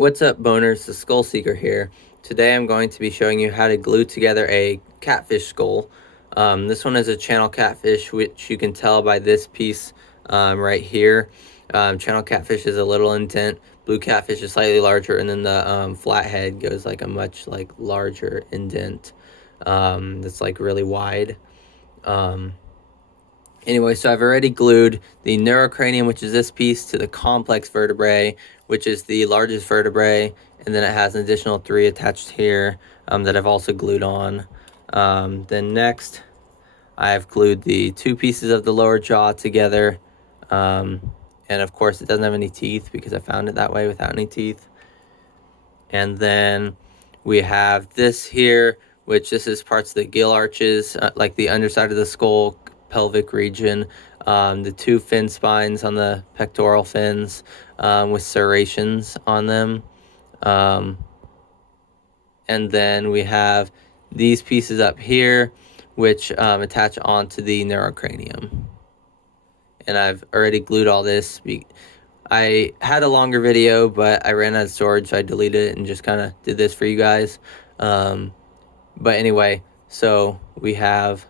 What's up, boners? The Skull Seeker here. Today I'm going to be showing you how to glue together a catfish skull. This one is a channel catfish, which you can tell by this piece right here. Channel catfish is a little indent. Blue catfish is slightly larger, and then the flathead goes like a much larger indent that's like really wide. Anyway, so I've already glued the neurocranium, which is this piece, to the complex vertebrae, which is the largest vertebrae, and then it has an additional 3 attached here that I've also glued on. Then next, I've glued the 2 pieces of the lower jaw together, and of course it doesn't have any teeth because I found it that way without any teeth. And then we have this here, which this is parts of the gill arches, like the underside of the skull, pelvic region, the 2 fin spines on the pectoral fins with serrations on them. And then we have these pieces up here, which attach onto the neurocranium. And I've already glued all this. I had a longer video, but I ran out of storage, so I deleted it and just kind of did this for you guys. But anyway, so we have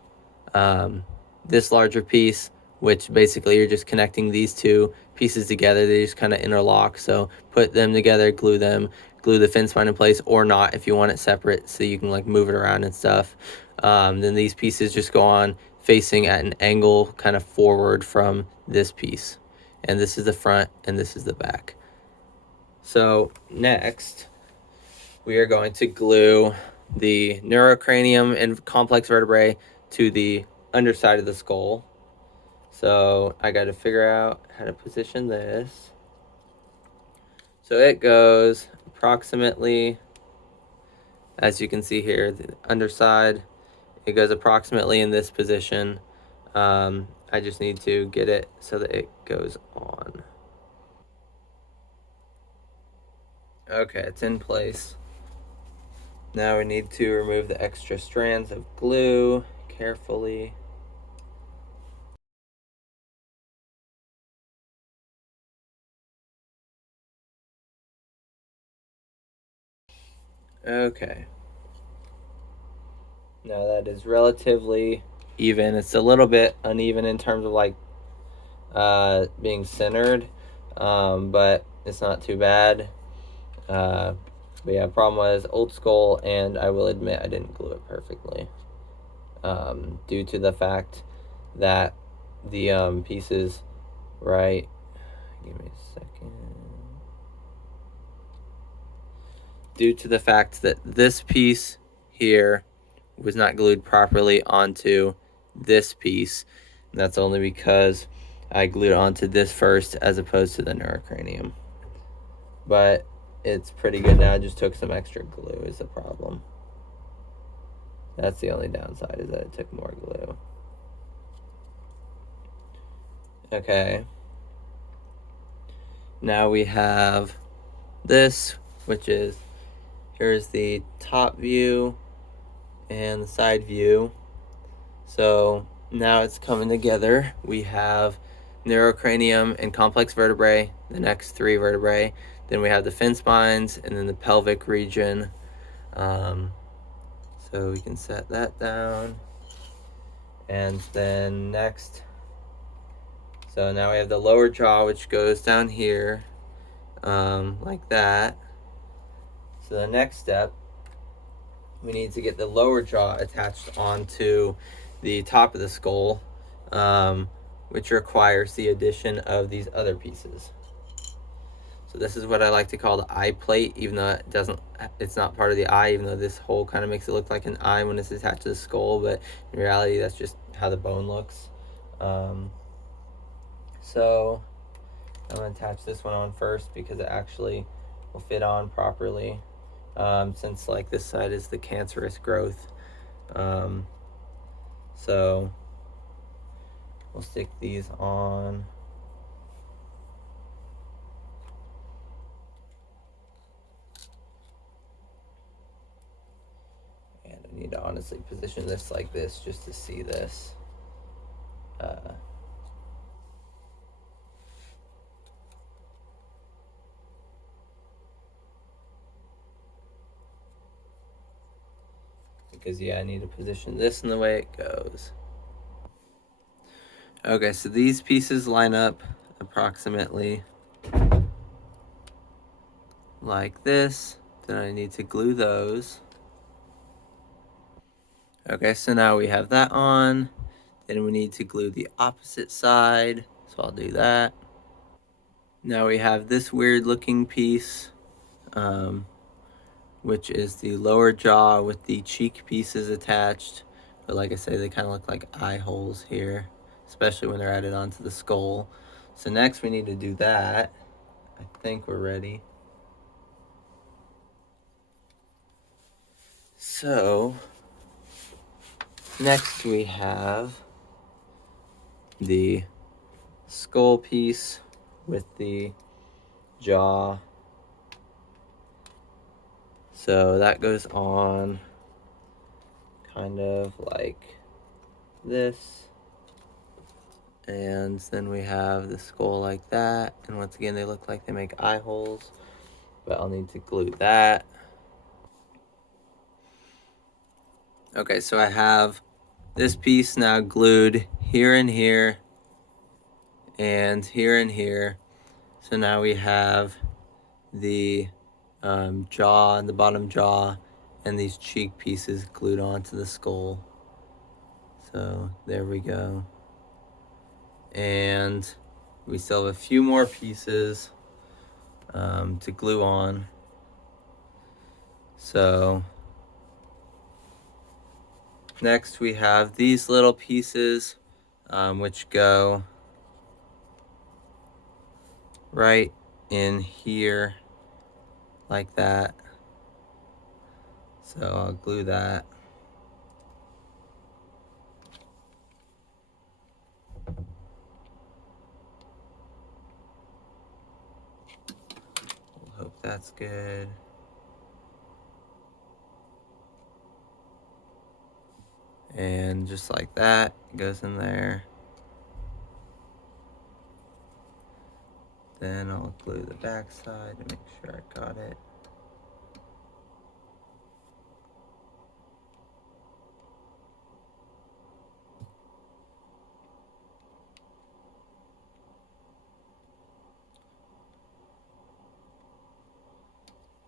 this larger piece, which basically you're just connecting these 2 pieces together. They just kind of interlock, so put them together, glue the fin spine in place, or not if you want it separate so you can like move it around and stuff. Then these pieces just go on facing at an angle kind of forward from this piece, and this is the front and this is the back. So next we are going to glue the neurocranium and complex vertebrae to the underside of the skull. So I got to figure out how to position this. So it goes approximately, as you can see here, the underside, it goes approximately in this position. I just need to get it so that it goes on. Okay, it's in place. Now we need to remove the extra strands of glue carefully. Okay. Now that is relatively even. It's a little bit uneven in terms of like being centered, but it's not too bad. But yeah, problem was old skull, and I will admit I didn't glue it perfectly, due to the fact that the pieces, right, give me a second, due to the fact that this piece here was not glued properly onto this piece, and that's only because I glued onto this first as opposed to the neurocranium. But it's pretty good now. I just took some extra glue is the problem. That's the only downside, is that it took more glue. Okay. Now we have this, which is, here's the top view and the side view. So now it's coming together. We have neurocranium and complex vertebrae, the next 3 vertebrae. Then we have the fin spines and then the pelvic region. So we can set that down. And then next, so now we have the lower jaw, which goes down here, like that. So the next step, we need to get the lower jaw attached onto the top of the skull, which requires the addition of these other pieces. So this is what I like to call the eye plate, even though it's not part of the eye, even though this hole kind of makes it look like an eye when it's attached to the skull, but in reality that's just how the bone looks. So I'm going to attach this one on first because it actually will fit on properly, since like this side is the cancerous growth. So we'll stick these on. And I need to honestly position this like this just to see this. because yeah, I need to position this in the way it goes. Okay, so these pieces line up approximately like this. Then I need to glue those. Okay, so now we have that on. Then we need to glue the opposite side, so I'll do that. Now we have this weird looking piece, which is the lower jaw with the cheek pieces attached. But like I say, they kind of look like eye holes here, especially when they're added onto the skull. So next we need to do that. I think we're ready. So next we have the skull piece with the jaw. So that goes on kind of like this. And then we have the skull like that. And once again, they look like they make eye holes, but I'll need to glue that. Okay, so I have this piece now glued here and here, and here and here. So now we have the jaw and the bottom jaw and these cheek pieces glued onto the skull. So there we go. And we still have a few more pieces to glue on. So next we have these little pieces which go right in here like that. So I'll glue that. Hope that's good. And just like that, it goes in there. Then I'll glue the back side to make sure I got it.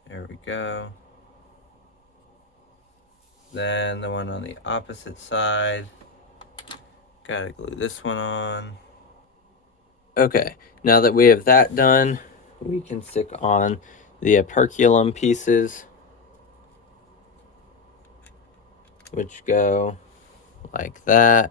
There we go. Then the one on the opposite side, gotta glue this one on. Okay, now that we have that done, we can stick on the operculum pieces, which go like that.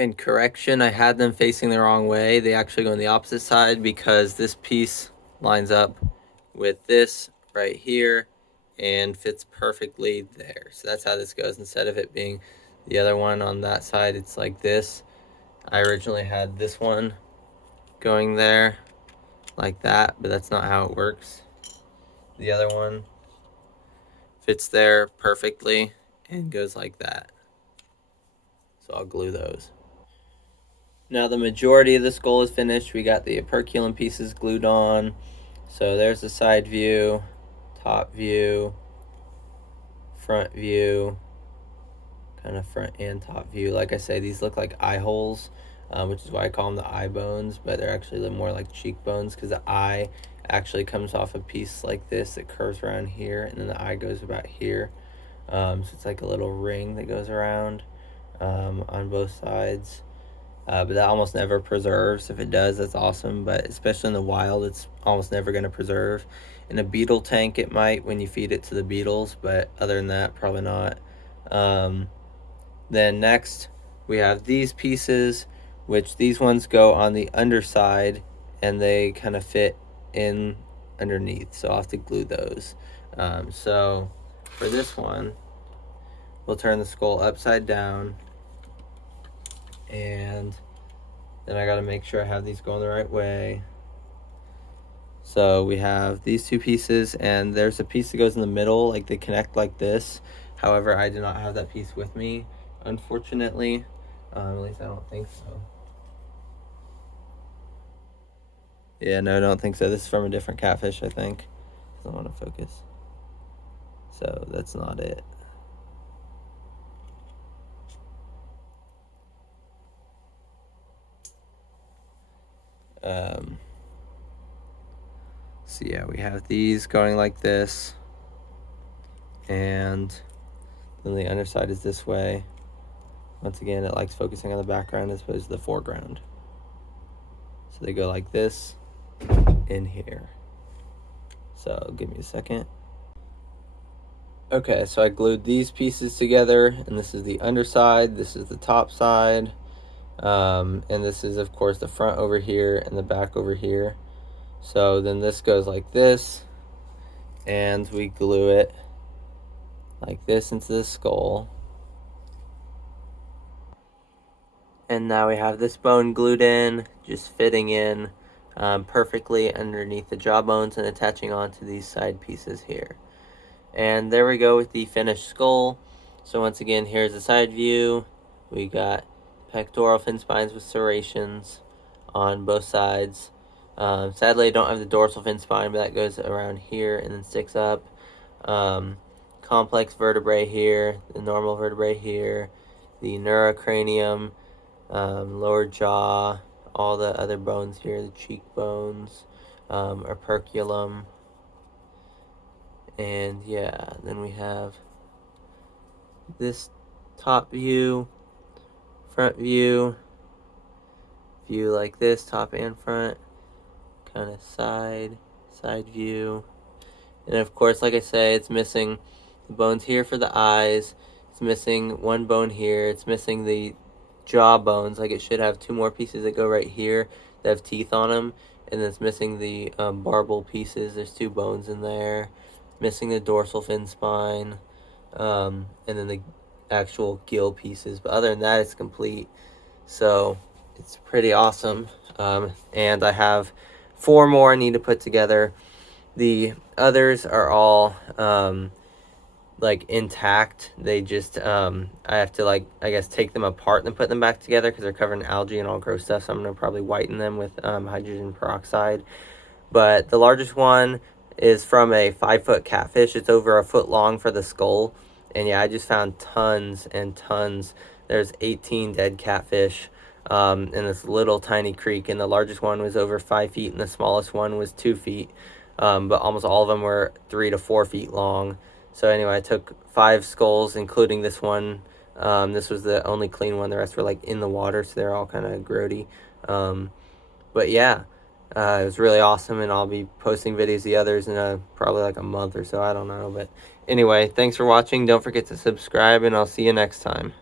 And correction, I had them facing the wrong way. They actually go on the opposite side because this piece lines up with this right here and fits perfectly there. So that's how this goes. Instead of it being the other one on that side, it's like this. I originally had this one going there like that, but that's not how it works. The other one fits there perfectly and goes like that. So I'll glue those. Now the majority of the skull is finished. We got the operculum pieces glued on. So there's the side view, top view, front view, kind of front and top view. Like I say, these look like eye holes, which is why I call them the eye bones, but they're actually more like cheekbones because the eye actually comes off a piece like this that curves around here, and then the eye goes about here. So it's like a little ring that goes around on both sides. But that almost never preserves. If it does, that's awesome, but especially in the wild, it's almost never going to preserve. In a beetle tank, it might when you feed it to the beetles, but other than that, probably not. Then next, we have these pieces, which these ones go on the underside, and they kind of fit in underneath, so I'll have to glue those. So for this one, we'll turn the skull upside down, and then I got to make sure I have these going the right way. So we have these two pieces, and there's a piece that goes in the middle, like they connect like this. However, I do not have that piece with me, unfortunately. At least I don't think so. Yeah, no, I don't think so. This is from a different catfish, I think. I don't want to focus. So that's not it. So yeah, we have these going like this, and then the underside is this way. Once again, it likes focusing on the background as opposed to the foreground. So they go like this in here. So give me a second. Okay, so I glued these pieces together, and this is the underside, this is the top side, and this is of course the front over here and the back over here. So then this goes like this, and we glue it like this into the skull. And now we have this bone glued in, just fitting in perfectly underneath the jaw bones and attaching onto these side pieces here. And there we go with the finished skull. So once again, here's the side view. We got pectoral fin spines with serrations on both sides. Sadly, I don't have the dorsal fin spine, but that goes around here and then sticks up. Complex vertebrae here, the normal vertebrae here, the neurocranium, lower jaw, all the other bones here, the cheekbones, operculum. And yeah, then we have this top view, front view, view like this, top and front, kind of side view. And of course, like I say, it's missing the bones here for the eyes. It's missing one bone here. It's missing the jaw bones. Like it should have two more pieces that go right here that have teeth on them. And then it's missing the barbel pieces. There's two bones in there. Missing the dorsal fin spine, and then the actual gill pieces. But other than that, it's complete. So it's pretty awesome. And I have 4 more I need to put together. The others are all like intact. They just I have to, like, I guess, take them apart and put them back together because they're covered in algae and all gross stuff. So I'm gonna probably whiten them with hydrogen peroxide. But the largest one is from a 5-foot catfish. It's over a foot long for the skull. And yeah, I just found tons and tons. There's 18 dead catfish in this little tiny creek. And the largest one was over 5 feet and the smallest one was 2 feet. But almost all of them were 3 to 4 feet long. So anyway, I took 5 skulls, including this one. This was the only clean one. The rest were like in the water, so they're all kind of grody. But yeah. It was really awesome, and I'll be posting videos of the others in probably like a month or so. I don't know. But anyway, thanks for watching. Don't forget to subscribe, and I'll see you next time.